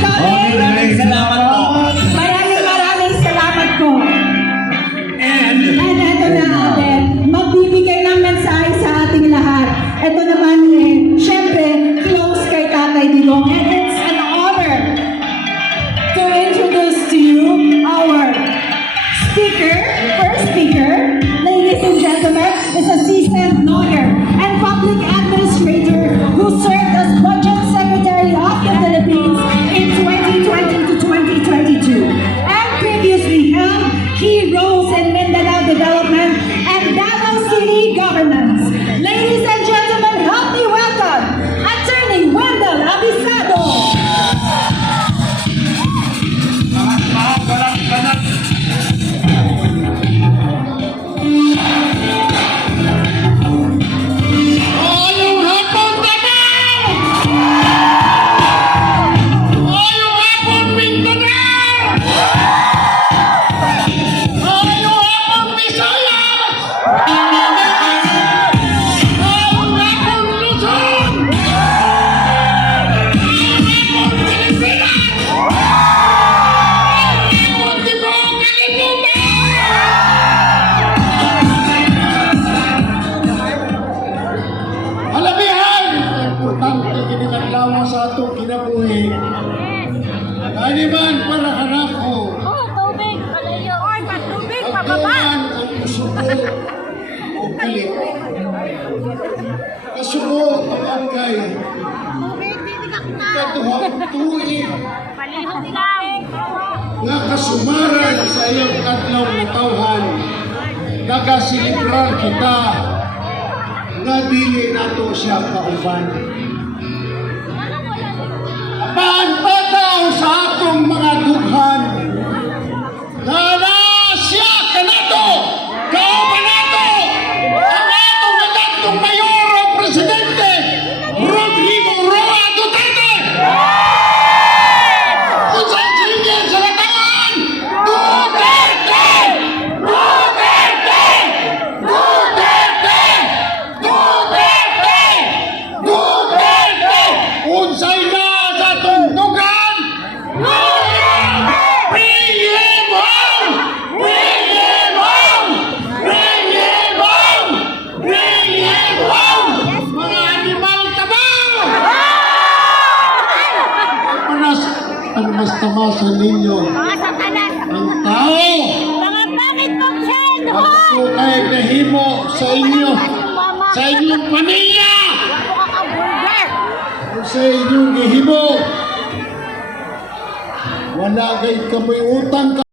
Maraming salamat po. Maraming salamat po. And Ito na ate, magbibigay ng mensahe sa ating lahat. Ito naman syempre, close kay Tatay Digong. And it's an honor to introduce to you our first speaker, ladies and gentlemen, is a seasoned lawyer and public administrator who served as Budget Secretary of the Philippines in 2020 to 2022 and previously held key roles in Mindanao Development and Davao City governance. Ladies and gentlemen, help me welcome Attorney Wendell Abisado. Sa atong kinabuhi. Kani man para hanako. Tubig, palayo. Oy, tubig, pababa. Agyaman ang kasubo o kalit. Kasubo ang angkay. Tubig, titigak na. Katuhang tuig Palihog lang. nga kasumaran sa iyang adlaw nga tawhan. Nagasilibrar kita nga dili nato siya kauban. Pagpataw sa atong mga dughan na nasya ka nato, kauban nato, ang atong natatong mayor o presidente, Rodrigo Roa Duterte! Kung saan sinigyan sa latawan, Duterte! Duterte! Duterte! Duterte! Duterte! Unsay na tuntugan! Bring him home! Bring him home! Bring him home! Bring him home! Mga animal tabaw! Ang mas tamasan ninyo Mga satanas. ang tao Mga bakit pong sen? ako kay nahimo sa inyo sa inyong pamilya Burger. sa inyong gihimo wala kay kamoy utang